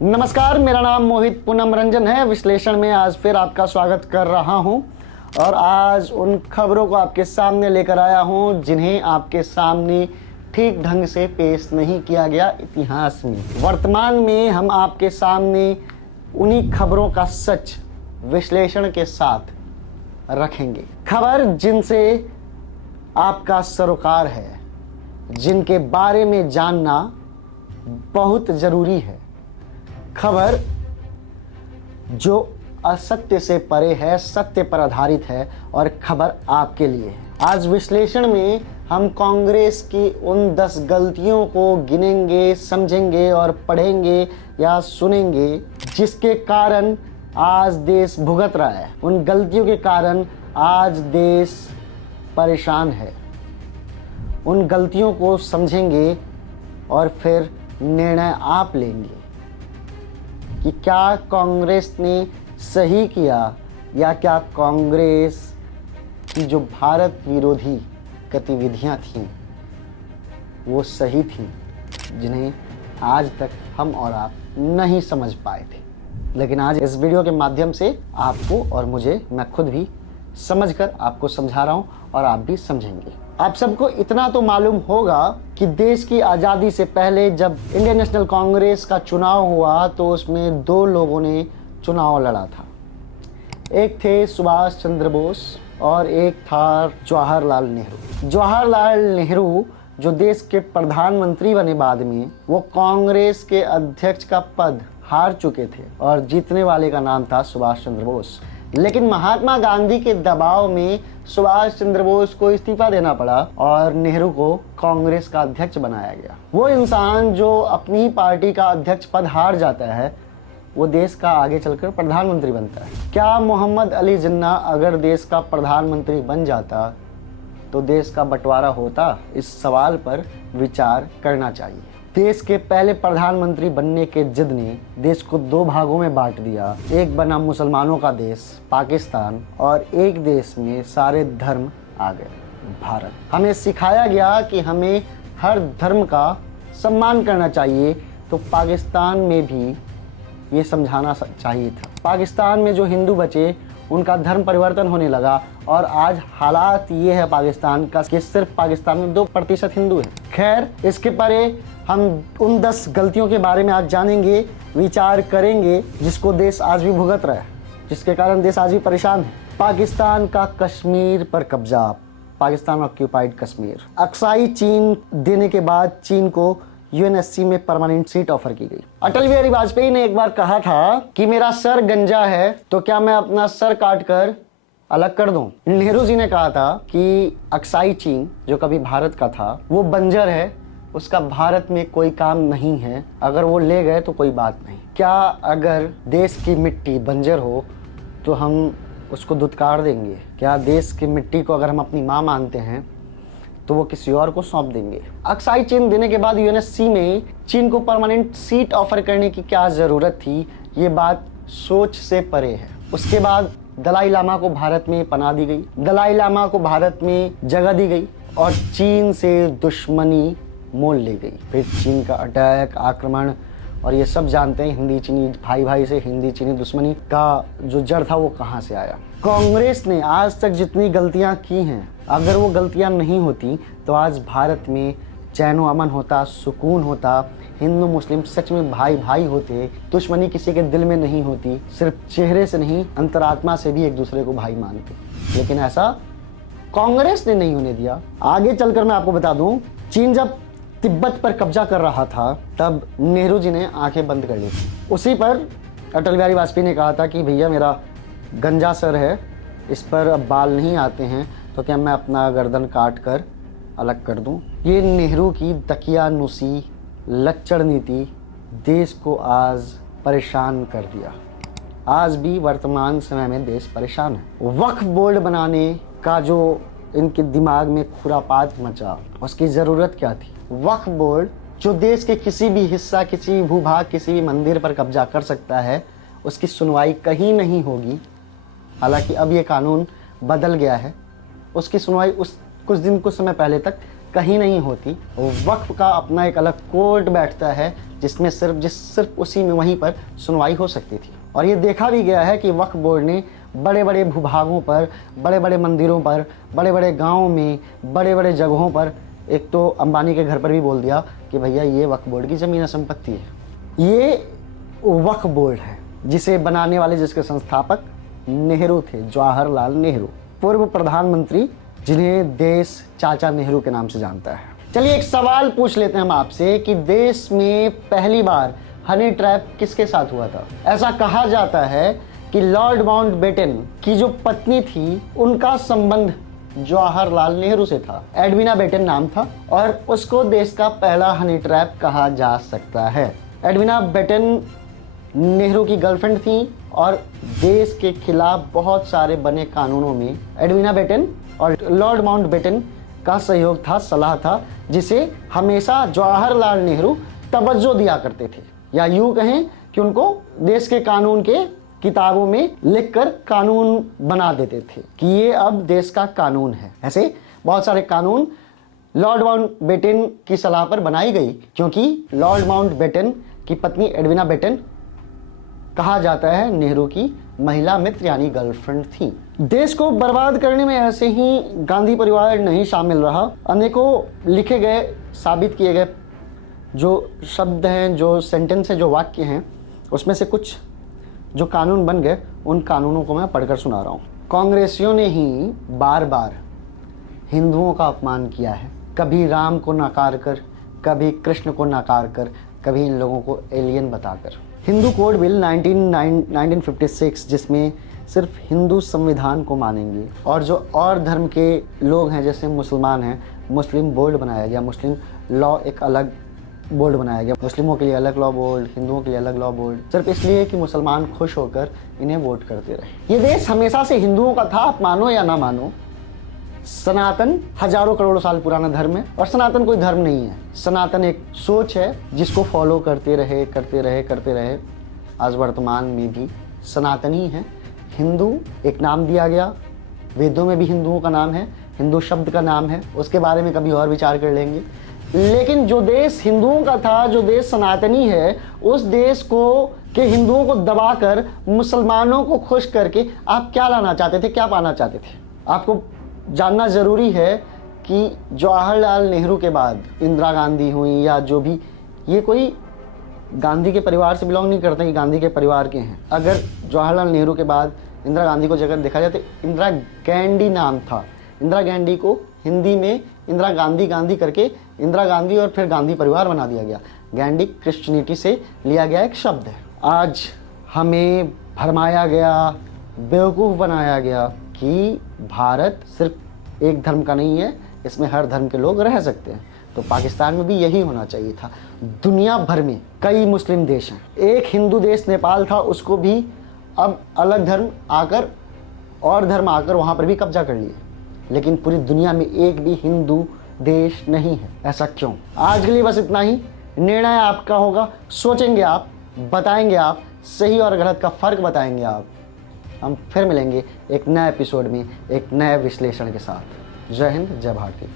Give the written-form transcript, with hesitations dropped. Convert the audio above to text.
नमस्कार, मेरा नाम मोहित पूनम रंजन है। विश्लेषण में आज फिर आपका स्वागत कर रहा हूं और आज उन खबरों को आपके सामने लेकर आया हूं जिन्हें आपके सामने ठीक ढंग से पेश नहीं किया गया इतिहास में। वर्तमान में हम आपके सामने उन्हीं खबरों का सच विश्लेषण के साथ रखेंगे। खबर जिनसे आपका सरोकार है, जिनके बारे में जानना बहुत जरूरी है। खबर जो असत्य से परे है, सत्य पर आधारित है और खबर आपके लिए है। आज विश्लेषण में हम कांग्रेस की उन 10 गलतियों को गिनेंगे, समझेंगे और पढ़ेंगे या सुनेंगे जिसके कारण आज देश भुगत रहा है। उन गलतियों के कारण आज देश परेशान है। उन गलतियों को समझेंगे और फिर निर्णय आप लेंगे कि क्या कांग्रेस ने सही किया या क्या कांग्रेस की जो भारत विरोधी गतिविधियां थीं वो सही थीं, जिन्हें आज तक हम और आप नहीं समझ पाए थे। लेकिन आज इस वीडियो के माध्यम से आपको और मुझे, मैं खुद भी समझकर आपको समझा रहा हूं और आप भी समझेंगे। आप सबको इतना तो मालूम होगा कि देश की आज़ादी से पहले जब इंडियन नेशनल कांग्रेस का चुनाव हुआ तो उसमें 2 लोगों ने चुनाव लड़ा था। एक थे सुभाष चंद्र बोस और एक था जवाहरलाल नेहरू। जवाहरलाल नेहरू जो देश के प्रधानमंत्री बने बाद में, वो कांग्रेस के अध्यक्ष का पद हार चुके थे और जीतने वाले का नाम था सुभाष चंद्र बोस। लेकिन महात्मा गांधी के दबाव में सुभाष चंद्र बोस को इस्तीफा देना पड़ा और नेहरू को कांग्रेस का अध्यक्ष बनाया गया। वो इंसान जो अपनी पार्टी का अध्यक्ष पद हार जाता है, वो देश का आगे चलकर प्रधानमंत्री बनता है। क्या मोहम्मद अली जिन्ना अगर देश का प्रधानमंत्री बन जाता तो देश का बंटवारा होता? इस सवाल पर विचार करना चाहिए। देश के पहले प्रधानमंत्री बनने के जिद ने देश को 2 भागों में बांट दिया। एक बना मुसलमानों का देश पाकिस्तान और एक देश में सारे धर्म आ गए, भारत। हमें सिखाया गया कि हमें हर धर्म का सम्मान करना चाहिए, तो पाकिस्तान में भी ये समझाना चाहिए था। पाकिस्तान में जो हिंदू बचे उनका धर्म परिवर्तन होने लगा और आज हालात ये है पाकिस्तान का कि सिर्फ पाकिस्तान में 2% हिंदू हैं। खैर, इसके परे हम उन 10 गलतियों के बारे में आज जानेंगे, विचार करेंगे जिसको देश आज भी भुगत रहा है, जिसके कारण देश आज भी परेशान है। पाकिस्तान का कश्मीर पर कब्जा, पाकिस्तान ऑक्यूपाइड कश्मीर। अक्साई चीन देने के बाद चीन को यूएनएससी में परमानेंट सीट ऑफर की गई। अटल बिहारी वाजपेयी ने एक बार कहा था कि मेरा सर गंजा है तो क्या मैं अपना सर काट कर अलग कर दूं। नेहरू जी ने कहा था कि अक्साई चीन जो कभी भारत का था वो बंजर है, उसका भारत में कोई काम नहीं है, अगर वो ले गए तो कोई बात नहीं। क्या अगर देश की मिट्टी बंजर हो तो हम उसको दुत्कार देंगे? क्या देश की मिट्टी को अगर हम अपनी माँ मानते हैं तो वो किसी और को सौंप देंगे? अक्साई चीन देने के बाद यूएनएससी में चीन को परमानेंट सीट ऑफर करने की क्या जरूरत थी? ये बात सोच से परे है। उसके बाद दलाई लामा को भारत में पनाह दी गई, दलाई लामा को भारत में जगह दी गई और चीन से दुश्मनी मोल ली गई। फिर चीन का अटैक, आक्रमण, और ये सब जानते हैं हिंदी चीनी भाई भाई से हिंदी चीनी दुश्मनी का जो जड़ था वो कहाँ से आया। कांग्रेस ने आज तक जितनी गलतियां की हैं, अगर वो गलतियां नहीं होती तो आज भारत में चैन व अमन होता, सुकून होता, हिंदू मुस्लिम सच में भाई भाई होते, दुश्मनी किसी के दिल में नहीं होती, सिर्फ चेहरे से नहीं अंतरात्मा से भी एक दूसरे को भाई मानते। लेकिन ऐसा कांग्रेस ने नहीं होने दिया। आगे चलकर मैं आपको बता दूं, चीन जब तिब्बत पर कब्जा कर रहा था तब नेहरू जी ने आंखें बंद कर ली थी। उसी पर अटल बिहारी वाजपेयी ने कहा था कि भैया मेरा गंजा सर है, इस पर अब बाल नहीं आते हैं, तो क्या मैं अपना गर्दन काट कर अलग कर दूं? ये नेहरू की दकियानुसी लच्चड़ नीति देश को आज परेशान कर दिया। आज भी वर्तमान समय में देश परेशान है। वक्फ बोर्ड बनाने का जो इनके दिमाग में खुरापात मचा, उसकी ज़रूरत क्या थी? वक्फ बोर्ड जो देश के किसी भी हिस्सा, किसी भी भूभाग, किसी भी मंदिर पर कब्जा कर सकता है, उसकी सुनवाई कहीं नहीं होगी। हालांकि अब ये कानून बदल गया है, उसकी सुनवाई कुछ समय पहले तक कहीं नहीं होती। वक्फ का अपना एक अलग कोर्ट बैठता है जिसमें सिर्फ उसी में वहीं पर सुनवाई हो सकती थी। और ये देखा भी गया है कि वक्फ बोर्ड ने बड़े बड़े भूभागों पर, बड़े बड़े मंदिरों पर, बड़े बड़े गाँव में, बड़े बड़े जगहों पर, एक तो अंबानी के घर पर भी बोल दिया कि भैया ये वक्फ बोर्ड की ज़मीन संपत्ति है। ये वक्फ बोर्ड है जिसे बनाने वाले, जिसके संस्थापक नेहरू थे, जवाहरलाल नेहरू, पूर्व प्रधानमंत्री, जिन्हें देश चाचा नेहरू के नाम से जानता है। चलिए एक सवाल पूछ लेते हैं हम आपसे कि देश में पहली बार हनी ट्रैप किसके साथ हुआ था? ऐसा कहा जाता है कि लॉर्ड माउंटबेटन की जो पत्नी थी उनका संबंध जवाहरलाल नेहरू से था। एडविना बेटन नाम था और उसको देश का पहला हनी ट्रैप कहा जा सकता है। एडविना बेटन नेहरू की गर्लफ्रेंड थी और देश के खिलाफ बहुत सारे बने कानूनों में एडविना बेटन और लॉर्ड माउंटबेटन का सहयोग था, सलाह था, जिसे हमेशा जवाहरलाल नेहरू तवज्जो दिया करते थे, या यूं कहें कि उनको देश के कानून के किताबों में लिखकर कानून बना देते थे कि ये अब देश का कानून है। ऐसे बहुत सारे कानून लॉर्ड माउंटबेटन की सलाह पर बनाई गई, क्योंकि लॉर्ड माउंटबेटन की पत्नी एडविना बेटन कहा जाता है नेहरू की महिला मित्र यानी गर्लफ्रेंड थी। देश को बर्बाद करने में ऐसे ही गांधी परिवार नहीं शामिल रहा। अनेकों लिखे गए, साबित किए गए जो शब्द हैं, जो सेंटेंस हैं, जो वाक्य हैं, उसमें से कुछ जो कानून बन गए, उन कानूनों को मैं पढ़कर सुना रहा हूँ। कांग्रेसियों ने ही बार बार हिंदुओं का अपमान किया है, कभी राम को नकार कर, कभी कृष्ण को नकार कर, कभी इन लोगों को एलियन बताकर। हिंदू कोड बिल 1956, जिसमें सिर्फ हिंदू संविधान को मानेंगे, और जो और धर्म के लोग हैं जैसे मुसलमान हैं, मुस्लिम बोर्ड बनाया गया, मुस्लिम लॉ एक अलग बोर्ड बनाया गया, मुस्लिमों के लिए अलग लॉ बोर्ड, हिंदुओं के लिए अलग लॉ बोर्ड, सिर्फ इसलिए कि मुसलमान खुश होकर इन्हें वोट करते रहे। ये देश हमेशा से हिंदुओं का था, आप मानो या ना मानो। सनातन हजारों करोड़ों साल पुराना धर्म है, और सनातन कोई धर्म नहीं है। सनातन एक सोच है जिसको फॉलो करते रहे। आज वर्तमान में भी सनातनी है। हिंदू एक नाम दिया गया, वेदों में भी हिंदुओं का नाम है, हिंदू शब्द का नाम है, उसके बारे में कभी और विचार कर लेंगे। लेकिन जो देश हिंदुओं का था, जो देश सनातनी है, उस देश को के हिंदुओं को दबाकर मुसलमानों को खुश करके आप क्या लाना चाहते थे, क्या पाना चाहते थे? आपको जानना जरूरी है कि जवाहरलाल नेहरू के बाद इंदिरा गांधी हुई या जो भी, ये कोई गांधी के परिवार से बिलोंग नहीं करते कि गांधी के परिवार के हैं। अगर जवाहरलाल नेहरू के बाद इंदिरा गांधी को जगह देखा जाए तो इंदिरा गांधी नाम था। इंदिरा गांधी को हिंदी में इंदिरा गांधी करके इंदिरा गांधी और फिर गांधी परिवार बना दिया गया। गांधी क्रिश्चियनिटी से लिया गया एक शब्द है। आज हमें भरमाया गया, बेवकूफ़ बनाया गया कि भारत सिर्फ एक धर्म का नहीं है, इसमें हर धर्म के लोग रह सकते हैं। तो पाकिस्तान में भी यही होना चाहिए था। दुनिया भर में कई मुस्लिम देश हैं, एक हिंदू देश नेपाल था, उसको भी अब अलग धर्म आकर और धर्म आकर वहाँ पर भी कब्जा कर लिए, लेकिन पूरी दुनिया में एक भी हिंदू देश नहीं है। ऐसा क्यों? आज के लिए बस इतना ही। निर्णय आपका होगा, सोचेंगे आप, बताएंगे आप, सही और गलत का फ़र्क बताएंगे आप। हम फिर मिलेंगे एक नए एपिसोड में एक नए विश्लेषण के साथ। जय हिंद, जय भारत।